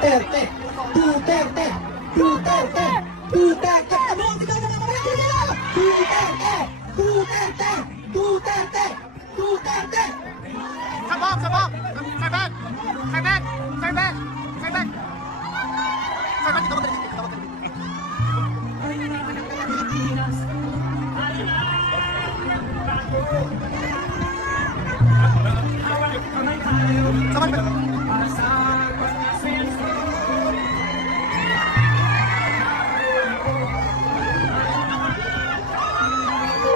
Duterte! Duterte! Duterte! Duterte! Ano ang sigaw ng mga Pilipino? Duterte! Duterte! Duterte! Duterte! Sabog! Sabog! Sabog! Sabog! Sabog! Sabog! Sabog! Ito mo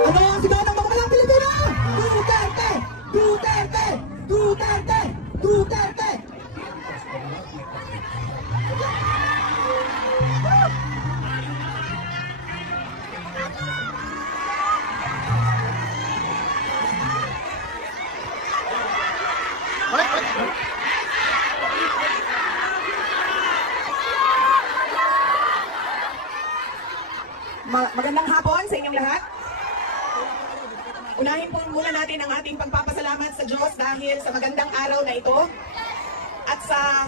Ano ang sigaw ng mga Pilipino? Duterte! Duterte! Duterte! Duterte! Magandang hapon sa inyong lahat. Unahin po muna natin ang ating pagpapasalamat sa Diyos dahil sa magandang araw na ito at sa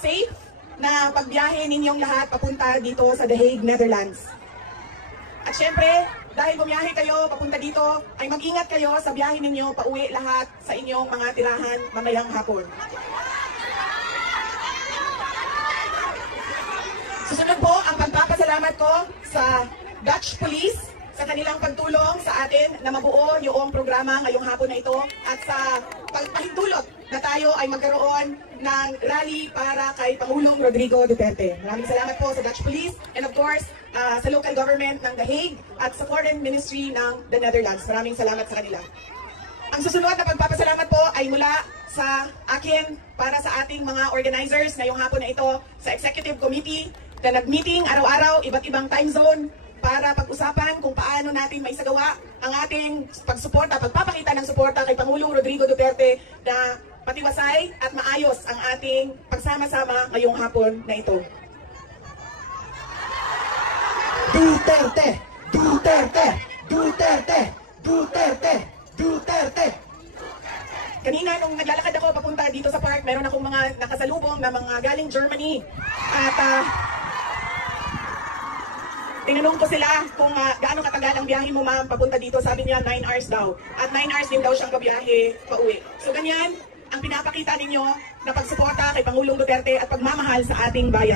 safe na pagbiyahe ninyong lahat papunta dito sa The Hague, Netherlands. At syempre, dahil bumiyahe kayo papunta dito, ay mag-ingat kayo sa biyahe ninyo pauwi lahat sa inyong mga tirahan mamayang hapon. Susunod po ang pagpapasalamat ko sa Dutch Police sa kanilang pagtulong sa atin na mabuo yung programa ngayong hapon na ito at sa pagpahintulot na tayo ay magkaroon ng rally para kay Pangulong Rodrigo Duterte. Maraming salamat po sa Dutch Police and of course sa local government ng The Hague at sa Foreign Ministry ng the Netherlands. Maraming salamat sa kanila. Ang susunod na pagpapasalamat po ay mula sa akin para sa ating mga organizers ngayong hapon na ito sa Executive Committee na nag-meeting araw-araw, iba't ibang time zone para pag-usapan kung paano natin maisagawa ang ating pagsuporta, pagpapakita ng suporta kay Pangulong Rodrigo Duterte na patiwasay at maayos ang ating pagsama-sama ngayong hapon na ito. Duterte! Duterte! Duterte! Duterte! Duterte! Kanina nung naglalakad ako papunta dito sa park, meron akong mga nakasalubong na mga galing Germany at tinanong ko sila kung gaano katagal ang biyahe mo ma'am papunta dito. Sabi niya 9 hours daw. At 9 hours din daw siyang kabiyahe pauwi. So ganyan ang pinapakita ninyo na pagsuporta kay Pangulong Duterte at pagmamahal sa ating bayan.